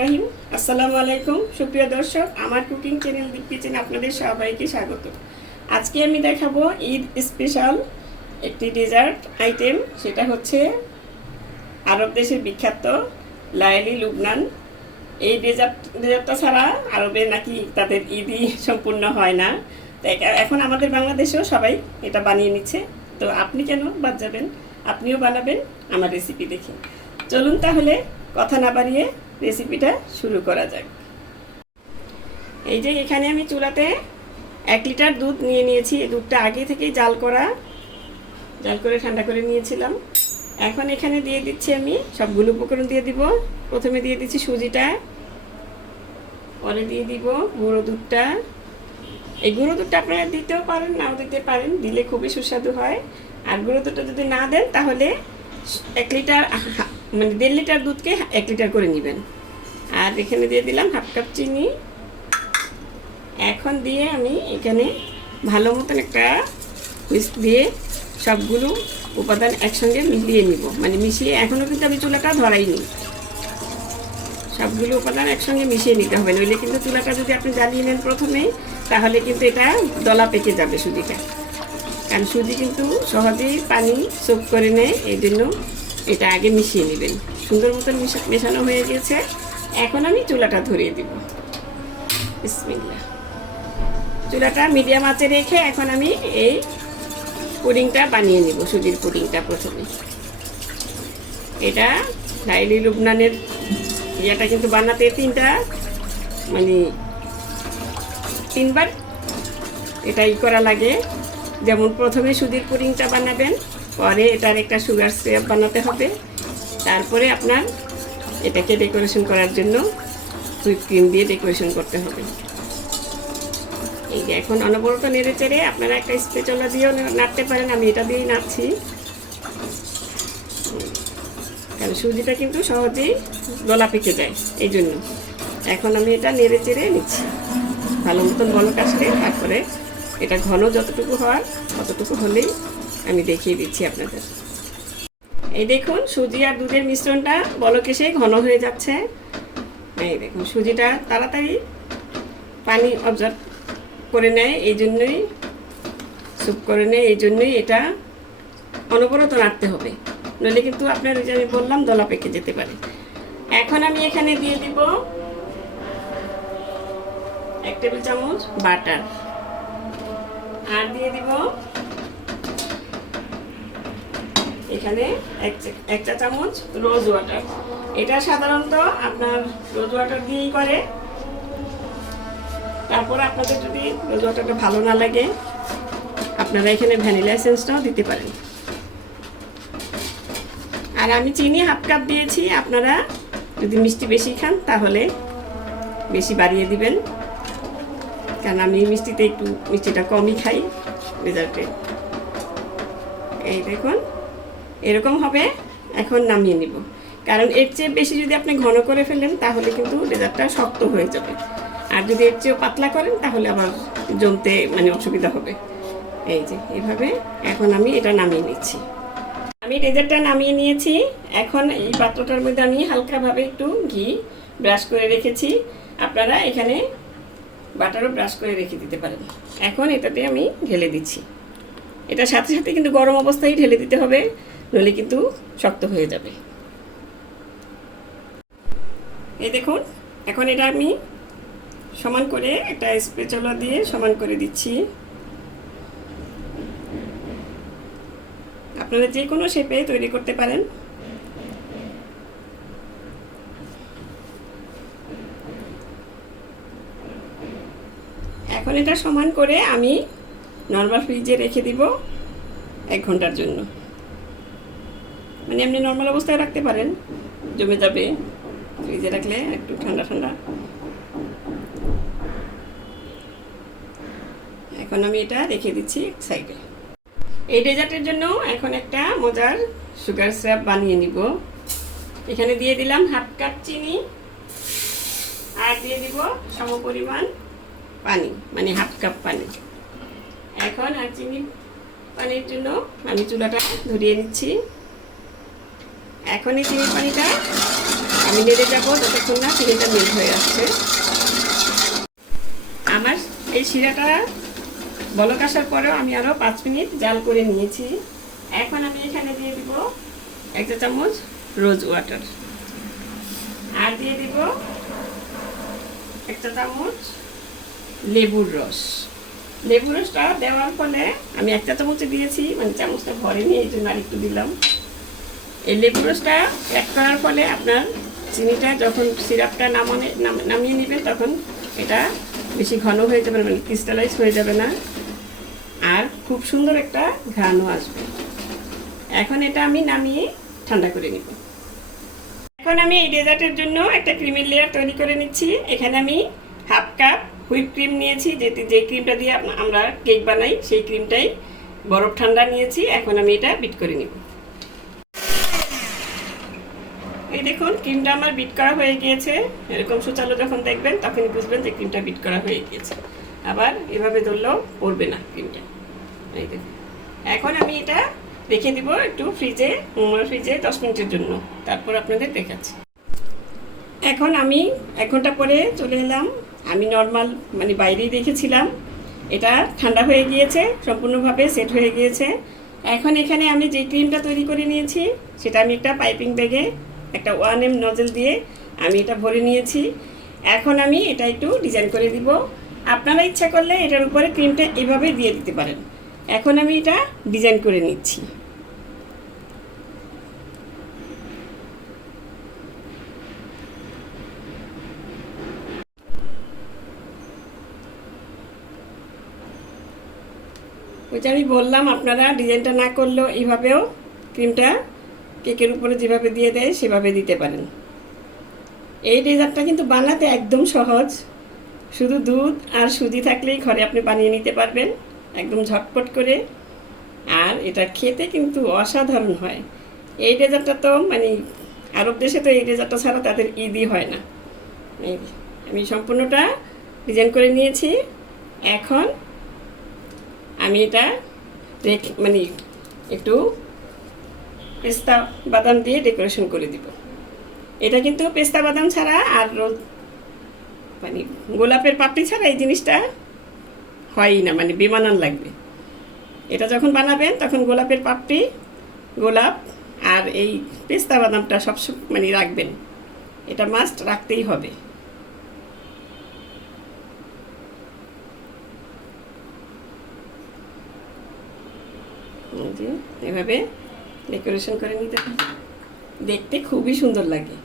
রাহিম। আসসালামু আলাইকুম, সুপ্রিয় দর্শক, আমার কুকিং চ্যানেল দিক কিচেন আপনাদের সবাইকে স্বাগত। আজকে আমি দেখাবো ঈদ স্পেশাল একটি ডেজার্ট আইটেম, সেটা হচ্ছে আরব দেশের বিখ্যাত লায়লি লুবনান। এই ডেজার্ট, ডেজার্টটা ছাড়া আরবে নাকি তাদের ঈদই সম্পূর্ণ হয় না। তো এখন আমাদের বাংলাদেশেও সবাই এটা বানিয়ে নিচ্ছে। তো আপনি কেন বাদ যাবেন? আপনিও বানাবেন, আমার রেসিপি দেখে। চলুন তাহলে কথা না বাড়িয়ে রেসিপিটা শুরু করা যাক। এই যে এখানে আমি চুলাতে এক লিটার দুধ নিয়ে নিয়েছি। এই দুধটা আগে থেকেই জাল করা, জাল করে ঠান্ডা করে নিয়েছিলাম। এখন এখানে দিয়ে দিচ্ছি আমি সবগুলো উপকরণ দিয়ে দিব। প্রথমে দিয়ে দিচ্ছি সুজিটা, পরে দিয়ে দিব গুঁড়ো দুধটা। এই গুঁড়ো দুধটা আপনারা দিতেও পারেন, নাও দিতে পারেন, দিলে খুবই সুস্বাদু হয়। আর গুঁড়ো দুধটা যদি না দেন, তাহলে এক লিটার মানে দেড় লিটার দুধকে এক লিটার করে নেবেন। আর এখানে দিয়ে দিলাম হাফ কাপ চিনি। এখন দিয়ে আমি এখানে ভালো মতন একটা হুইস্ক দিয়ে সবগুলো উপাদান একসঙ্গে মিলিয়ে নিব। মানে মিশিয়ে এখনও কিন্তু আমি চুলাটা ধরাইনি। সবগুলো উপাদান একসঙ্গে মিশিয়ে নিতে হবে, নইলে কিন্তু চুলাটা যদি আপনি জ্বালিয়ে নেন প্রথমে, তাহলে কিন্তু এটা দলা পেকে যাবে সুজিটা। কারণ সুজি কিন্তু সহজেই পানি চোখ করে নেয় এই জন্য এটা আগে মিশিয়ে নেবেন। সুন্দর মতন মেশানো হয়ে গেছে। এখন আমি চুলাটা ধরিয়ে দিব। বিসমিল্লাহ। চুলাটা মিডিয়াম আঁচে রেখে এখন আমি এই পুডিংটা বানিয়ে নিব, সুজির পুডিংটা প্রথমে। এটা লাইলি লুবনানের ইয়েটা কিন্তু বানাতে তিনটা মানে তিনবার এটাই করা লাগে। যেমন প্রথমে সুজির পুডিংটা বানাবেন, পরে এটার একটা সুগার সিরাপ বানাতে হবে। তারপরে আপনার এটাকে ডেকোরেশন করার জন্য হুইপ ক্রিম দিয়ে ডেকোরেশন করতে হবে। এই যে এখন অনবরত নেড়ে চেড়ে আপনারা একটা স্পেচলা দিয়েও নাড়তে পারেন, আমি এটা দিয়েই নাড়ছি। কারণ সুজিটা কিন্তু সহজেই গলা পেকে যায়, এই জন্য। এখন আমি এটা নেড়ে চেড়ে নিচ্ছি। ভালো মতন বলক আসলে তারপরে এটা ঘন যতটুকু হওয়ার, ততটুকু হলেই আমি দেখিয়ে দিচ্ছি আপনাদের। এই দেখুন, সুজি আর দুধের মিশ্রণটা বলক এসে ঘন হয়ে যাচ্ছে। এই দেখুন, সুজিটা তাড়াতাড়ি পানি অবজার্ভ করে নেয়, এই জন্যই স্যুপ করে নেয়, এই জন্যই এটা অনবরত রাখতে হবে। নইলে কিন্তু আপনার ওই যে আমি বললাম, দলা পেকে যেতে পারে। এখন আমি এখানে দিয়ে দিব এক টেবিল চামচ বাটার। আর দিয়ে দিব এখানে এক চা- চামচ রোজ ওয়াটার। এটা সাধারণত আপনার রোজ ওয়াটার দিয়েই করে। তারপর আপনাদের যদি রোজ ওয়াটারটা ভালো না লাগে, আপনারা এখানে ভ্যানিলা এসেন্সটাও দিতে পারেন। আর আমি চিনি হাফ কাপ দিয়েছি, আপনারা যদি মিষ্টি বেশি খান তাহলে বেশি বাড়িয়ে দিবেন। কারণ আমি মিষ্টিতে একটু মিষ্টিটা কমই খাই ডেজার্টে এই দেখুন। এরকম হবে, এখন নামিয়ে নিব। কারণ এর চেয়ে বেশি যদি আপনি ঘন করে ফেলেন, তাহলে কিন্তু ডেজার্টটা শক্ত হয়ে যাবে। আর যদি এর চেয়েও পাতলা করেন, তাহলে আবার জমতে মানে অসুবিধা হবে। এই যে, এভাবে এখন আমি এটা নামিয়ে নিচ্ছি। আমি ডেজার্টটা নামিয়ে নিয়েছি। এখন এই পাত্রটার মধ্যে আমি হালকাভাবে একটু ঘি ব্রাশ করে রেখেছি। আপনারা এখানে বাটারও ব্রাশ করে রেখে দিতে পারেন। এখন এটাতে আমি ঢেলে দিচ্ছি। এটা সাথে সাথে কিন্তু গরম অবস্থায় ঢেলে দিতে হবে। নইলে কিন্তু শক্ত হয়ে যাবে। এই দেখুন, এখন এটা আমি সমান করে একটা স্পেচলা দিয়ে সমান করে দিচ্ছি। আপনারা যে কোনো শেপে তৈরি করতে পারেন। এখন এটা সমান করে আমি নর্মাল ফ্রিজে রেখে দিব এক ঘণ্টার জন্য। মানে আপনি নর্মাল অবস্থায় রাখতে পারেন, জমে যাবে, ফ্রিজে রাখলে একটু ঠান্ডা ঠান্ডা। এখন আমি এটা রেখে দিচ্ছি সাইডে এই ডেজার্টের জন্য এখন একটা মজার সুগার স্যাপ বানিয়ে নিব। এখানে দিয়ে দিলাম হাফ কাপ চিনি আর দিয়ে দিব সমপরিমাণ পানি মানে হাফ কাপ পানি। এখন আর চিনি পানির জন্য আমি চুলাটা ধরিয়ে নিচ্ছি। এখন এই চিনি পানিটা। আমি নেড়ে যাব, যতক্ষণ না চিনিটা মেল্ট হয়ে আসছে। আমার এই শিরাটা বলক আসার পরেও আমি আরও পাঁচ মিনিট জাল করে নিয়েছি। এখন আমি এখানে দিয়ে দিব এক চা চামচ রোজ ওয়াটার। আর দিয়ে দিব এক চা চামচ লেবুর রস। লেবুর রসটা দেওয়ার ফলে আমি এক চা চামচে দিয়েছি মানে চামচটা ভরেনি, এই জন্য আরেকটু দিলাম। এই লেবুর রসটা অ্যাড করার ফলে আপনার চিনিটা যখন সিরাপটা নামানে নামিয়ে নেবেন তখন এটা বেশি ঘন হয়ে যাবে মানে ক্রিস্টালাইজ হয়ে যাবে না। আর খুব সুন্দর একটা ঘ্রাণও আসবে। এখন এটা আমি নামিয়ে ঠান্ডা করে নিব। এখন আমি এই ডেজার্টের জন্য একটা ক্রিমের লেয়ার তৈরি করে নিচ্ছি। এখানে আমি হাফ কাপ হুইপ ক্রিম নিয়েছি যেটি যে ক্রিমটা দিয়ে আমরা কেক বানাই, সেই ক্রিমটাই বরফ ঠান্ডা নিয়েছি। এখন আমি এটা বিট করে নিব এই দেখুন, ক্রিমটা আমার বিট করা হয়ে গিয়েছে। এরকম সুচালো যখন দেখবেন তখন বুঝবেন যে ক্রিমটা বিট করা হয়ে গিয়েছে। আবার এভাবে ধরলেও পড়বে না ক্রিমটা। এই দেখুন। এখন আমি এটা রেখে দিব একটু ফ্রিজে ফ্রিজে দশ মিনিটের জন্য। তারপর আপনাদের দেখাচ্ছি। এখন আমি এক ঘণ্টা পরে চলে এলাম। আমি নর্মাল মানে বাইরেই রেখেছিলাম এটা ঠান্ডা হয়ে গিয়েছে, সম্পূর্ণভাবে সেট হয়ে গিয়েছে। এখন এখানে আমি যে ক্রিমটা তৈরি করে নিয়েছি, সেটা আমি একটা পাইপিং ব্যাগে একটা ওয়ান এম নজেল দিয়ে আমি এটা ভরে নিয়েছি। এখন আমি এটা একটু ডিজাইন করে দিব। আপনারা ইচ্ছা করলে এটার উপরে ক্রিমটা এভাবে দিয়ে দিতে পারেন। এখন আমি এটা ডিজাইন করে নিচ্ছি। ওই আমি বললাম, আপনারা ডিজাইনটা না করলেও এইভাবেও ক্রিমটা কেকের উপরে যেভাবে দিয়ে দেয়, সেভাবে দিতে পারেন। এই ডেজার্টটা কিন্তু বানাতে একদম সহজ। শুধু দুধ আর সুজি থাকলেই ঘরে আপনি বানিয়ে নিতে পারবেন, একদম ঝটপট করে। আর এটা খেতে কিন্তু অসাধারণ হয়। এই ডেজার্টটা তো মানে আরব দেশে তো এই ডেজার্টটা ছাড়া তাদের ঈদই হয় না। আমি সম্পূর্ণটা ডিজাইন করে নিয়েছি। এখন আমি এটা মানে একটু পেস্তা বাদাম দিয়ে ডেকোরেশন করে দিব। এটা কিন্তু পেস্তা বাদাম ছাড়া আর মানে গোলাপের পাপড়ি ছাড়া এই জিনিসটা হয়ই না মানে বেমানান লাগবে। এটা যখন বানাবেন তখন গোলাপের পাপড়ি, গোলাপ আর এই পেস্তা বাদামটা সব মানে রাখবেন। এটা মাস্ট রাখতেই হবে। এভাবে ডেকোরেশন করে নিতে। দেখতে খুবই সুন্দর লাগে।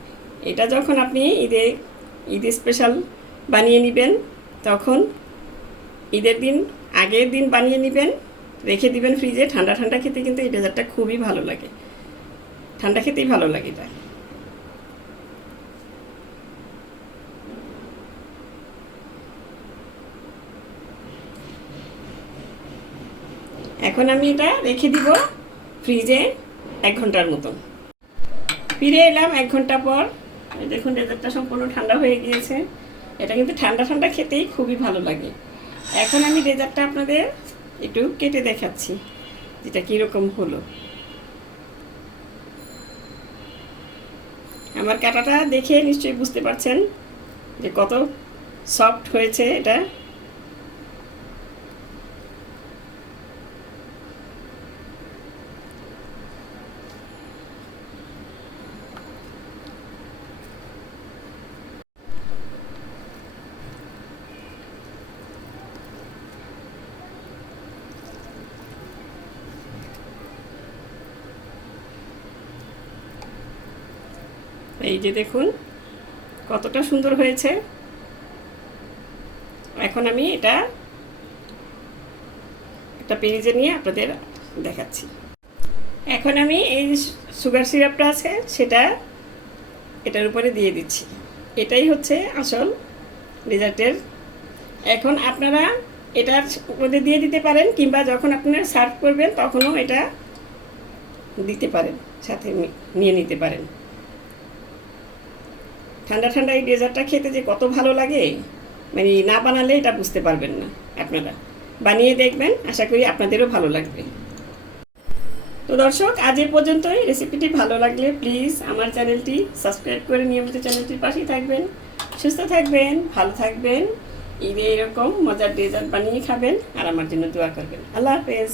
এটা যখন আপনি ঈদে, ঈদ স্পেশাল বানিয়ে নেবেন, তখন ঈদের দিন, আগের দিন বানিয়ে নেবেন, রেখে দিবেন ফ্রিজে ঠান্ডা ঠান্ডা খেতে কিন্তু এই ডেজার্টটা খুবই ভালো লাগে। ঠান্ডা খেতেই ভালো লাগে এটা। এখন আমি এটা রেখে দিব ফ্রিজে এক ঘণ্টার মতন। ফিরে এলাম এক ঘণ্টা পর। দেখুন, ডেজার্টটা সম্পূর্ণ ঠান্ডা হয়ে গিয়েছে। এটা কিন্তু ঠান্ডা ঠান্ডা খেতেই খুবই ভালো লাগে। এখন আমি ডেজার্টটা আপনাদের একটু কেটে দেখাচ্ছি, যেটা কীরকম হলো। আমার কাটাটা দেখে নিশ্চয়ই বুঝতে পারছেন যে কত সফট হয়েছে এটা। এই যে দেখুন, কতটা সুন্দর হয়েছে। এখন আমি এটা একটা পেরিজে নিয়ে আপনাদের দেখাচ্ছি। এখন আমি এই সুগার সিরাপটা আছে, সেটা এটার উপরে দিয়ে দিচ্ছি। এটাই হচ্ছে আসল ডেজার্টের। এখন আপনারা এটার মধ্যে দিয়ে দিতে পারেন, কিংবা যখন আপনারা সার্ভ করবেন, তখনও এটা দিতে পারেন, সাথে নিয়ে নিতে পারেন। ঠান্ডা ঠান্ডা এই ডেজার্টটা খেতে যে কত ভালো লাগে মানে না বানালে এটা বুঝতে পারবেন না আপনারা। বানিয়ে দেখবেন, আশা করি আপনাদেরও ভালো লাগবে। তো দর্শক, আজ এ পর্যন্তই। রেসিপিটি ভালো লাগলে প্লিজ আমার চ্যানেলটি সাবস্ক্রাইব করে নিয়মিত চ্যানেলটির পাশেই থাকবেন, সুস্থ থাকবেন, ভালো থাকবেন, ঈদে এরকম মজার ডেজার্ট বানিয়ে খাবেন, আর আমার জন্য দোয়া করবেন। আল্লাহ হাফেজ।